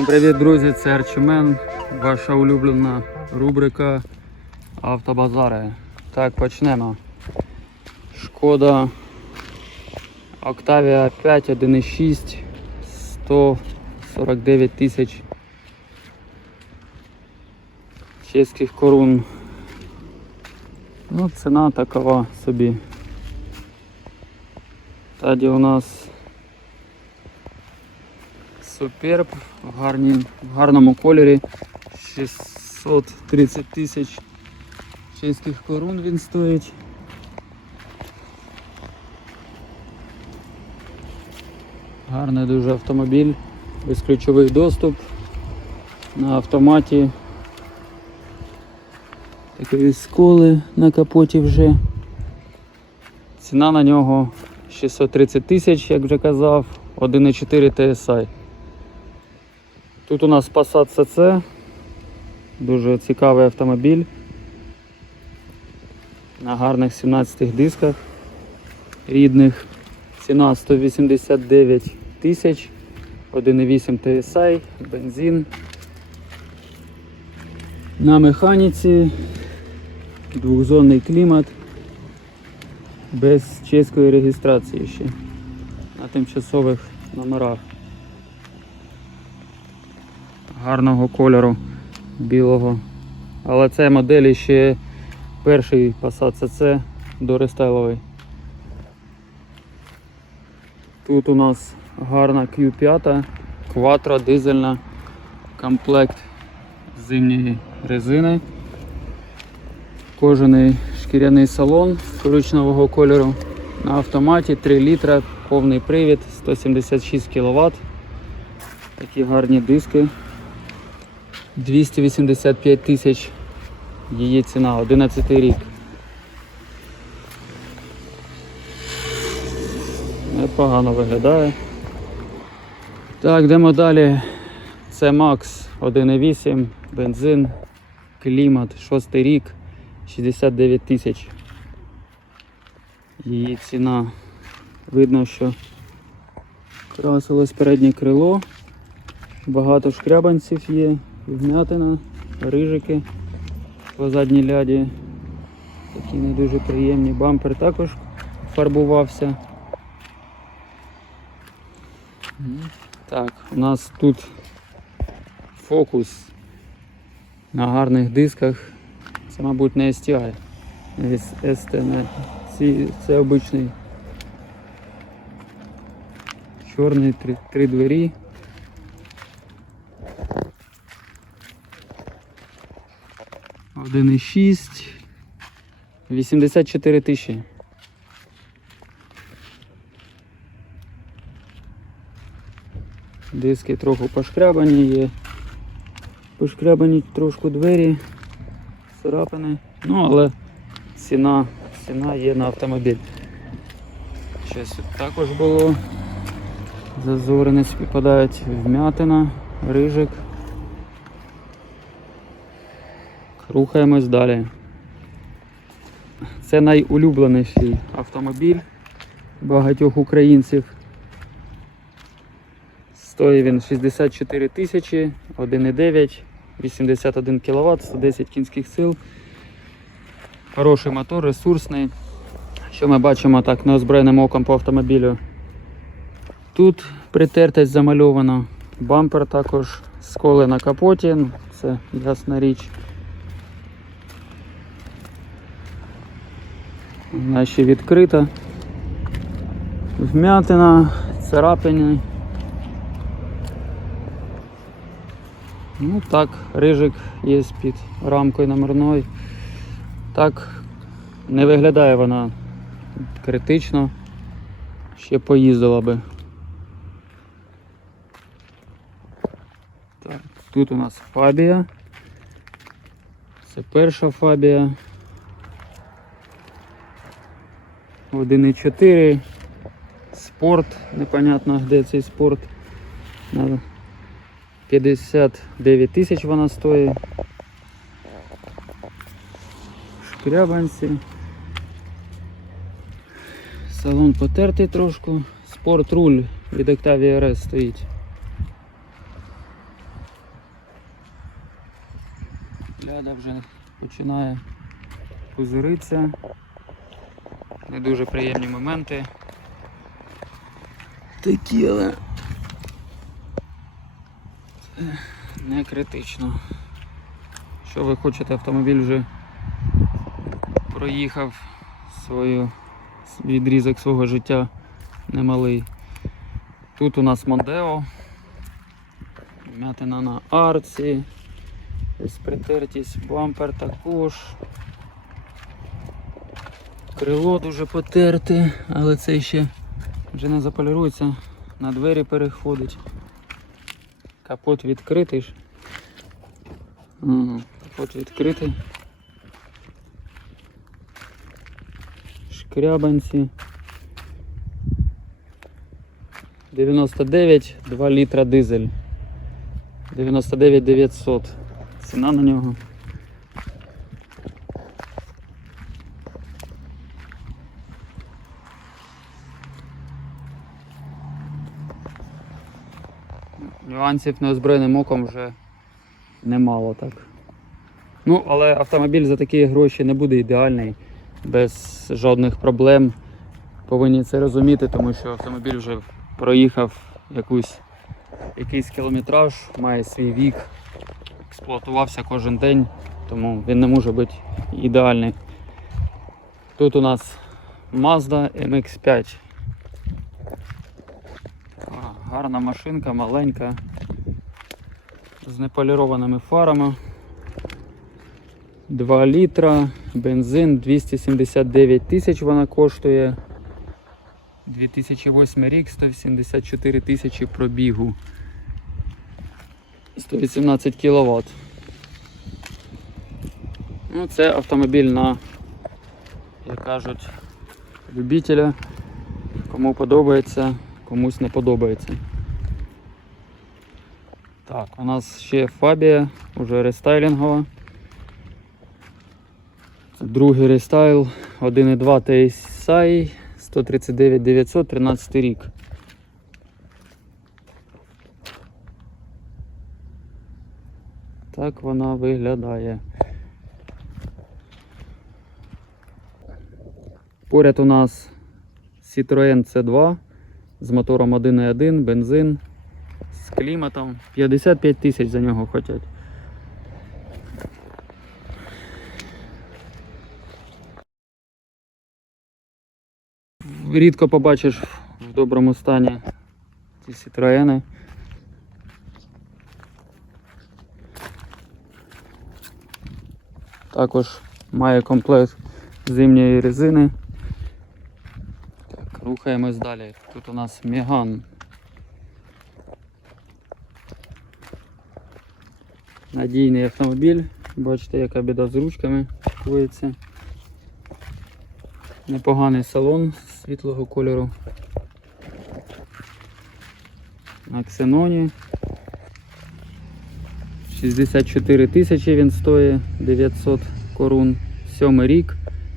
Всім привіт, друзі! Це Арчимен, ваша улюблена рубрика Автобазари. Так, почнемо. Шкода Octavia 5 1.6 149 тисяч чеських корун. Ну, ціна такова собі. Тоді у нас Суперб в, гарні, в гарному кольорі. 630 тисяч чеських корун він стоїть. Гарний дуже автомобіль, безключовий доступ на автоматі. Такі сколи на капоті вже. Ціна на нього 630 тисяч, як вже казав, 1,4 TSI. Тут у нас Passat CC, дуже цікавий автомобіль. На гарних 17 дисках. Рідних. Ціна 189 тисяч, 1,8 TSI, бензин. На механіці, двохзонний клімат, без чеської реєстрації ще. На тимчасових номерах гарного кольору білого. Але це модель ще перший Passat CC дорестайловий. Тут у нас гарна Q5, Quattro дизельна, комплект зимньої резини. Кожаний шкіряний салон коричневого кольору. На автоматі 3 літра, повний привід, 176 кВт. Такі гарні диски. 285 тисяч її ціна, 11 рік. Непогано виглядає. Так, йдемо далі. Це Max 1.8, бензин, клімат, 6 рік, 69 тисяч. Її ціна. Видно, що красилось переднє крило, багато шкрябанців є, вмятина, рижики по задній ляді. Такі не дуже приємні. Бампер також фарбувався. Так, у нас тут фокус на гарних дисках. Це, мабуть, не STI. ST, не. Ці- Це обичний чорний, три, три двері. Один і шість. 84 тисячі. Диски трохи пошкрябані є. Пошкрябані трошки двері, царапини. Ну, але ціна, ціна є на автомобіль. Щось тут також було. Зазори не співпадають вмятина, рижик. Рухаємось далі. Це найулюбленіший автомобіль багатьох українців. Стоїть він 64 тисячі, 1,9, 81 кВт, 110 кінських сил. Хороший мотор, ресурсний. Що ми бачимо так неозброєним оком по автомобілю. Тут притертість замальована, бампер також сколи на капоті, ну, це ясна річ. Вона ще відкрита. Вмятина, царапини. Ну так, рижик є під рамкою номерною. Так не виглядає вона критично. Ще поїздила би. Так, тут у нас фабія. Це перша фабія. 1,4. Спорт, непонятно де цей спорт. 59 тисяч вона стоїть. Шкрябанці. Салон потертий трошку. Спорт руль від Octavia RS стоїть. Ляда вже починає пузиритися. Не дуже приємні моменти. Такі, але не критично. Що ви хочете, автомобіль вже проїхав свою відрізок свого життя немалий. Тут у нас Мондео. М'ятина на арці. Ось притертість, бампер також. Крило дуже потерте, але це ще вже не заполірується, на двері переходить. Капот відкритий ж. Капот відкритий. Шкрябанці. 99, 2 літра дизель. 99 900. Ціна на нього. Нюансів неозброєним оком вже немало так. Ну, але автомобіль за такі гроші не буде ідеальний, без жодних проблем. Повинні це розуміти, тому що автомобіль вже проїхав якусь, якийсь кілометраж, має свій вік, експлуатувався кожен день, тому він не може бути ідеальний. Тут у нас Mazda MX5. Гарна машинка, маленька, з неполірованими фарами. 2 літра, бензин 279 тисяч вона коштує. 2008 рік, 174 тисячі пробігу. 118 кВт. Ну, це автомобіль на, як кажуть, любителя. Кому подобається, комусь не подобається. Так, у нас ще Фабія, уже рестайлінгова. Це другий рестайл, 1.2 TSI, 139 900, 13 рік. Так вона виглядає. Поряд у нас Citroen C2 з мотором 1.1, бензин, з кліматом. 55 тисяч за нього хочуть. Рідко побачиш в доброму стані ці Citroени. Також має комплект зимньої резини. Рухаємось далі. Тут у нас Меган. Надійний автомобіль. Бачите, яка біда з ручками кується. Непоганий салон світлого кольору. На ксеноні. 64 тисячі він стоїть 900 корун. Сьомий рік,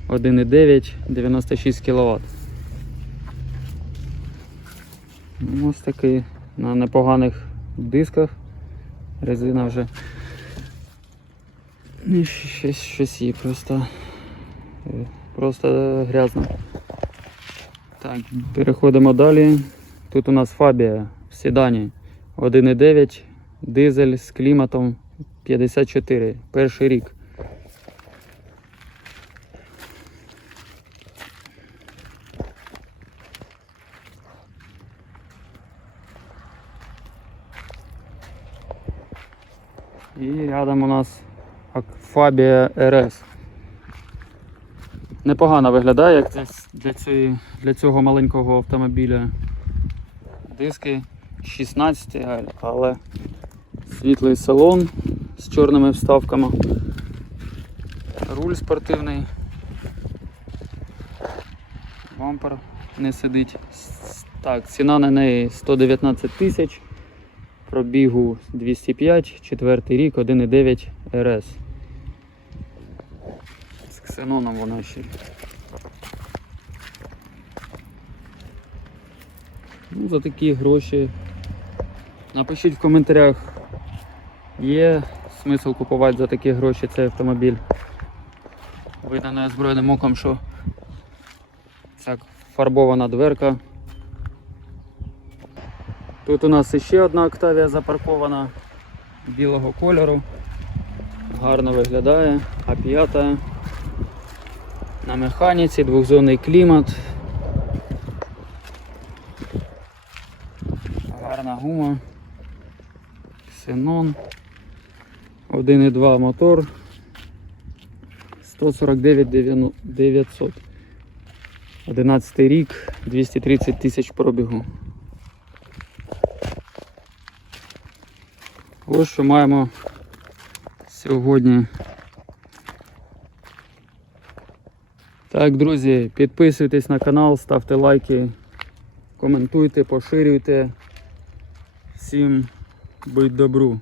1,9, 96 кВт. Ось такий на непоганих дисках. Резина вже щось, щось є просто. е, Просто грязно. Так, переходимо далі. Тут у нас Фабія в седані 1,9, дизель з кліматом 54, перший рік. І рядом у нас Фабія RS. Непогано виглядає як для, цієї, для цього маленького автомобіля. Диски 16, а- але світлий салон з чорними вставками. Руль спортивний. Бампер не сидить. Так, ціна на неї 119 тисяч. Пробігу 205, четвертий рік, 1,9 РС. З ксеноном вона ще. Ну, за такі гроші. Напишіть в коментарях, є смисл купувати за такі гроші цей автомобіль. Видно неозброєним оком, що так фарбована дверка. Тут у нас ще одна Октавія запаркована білого кольору. Гарно виглядає, А5. На механіці, двохзонний клімат. Гарна гума. Ксенон. 1,2 мотор. 149 900. 11 рік, 230 тисяч пробігу. Ось що маємо сьогодні. Так, друзі, підписуйтесь на канал, ставте лайки, коментуйте, поширюйте. Всім будь добру.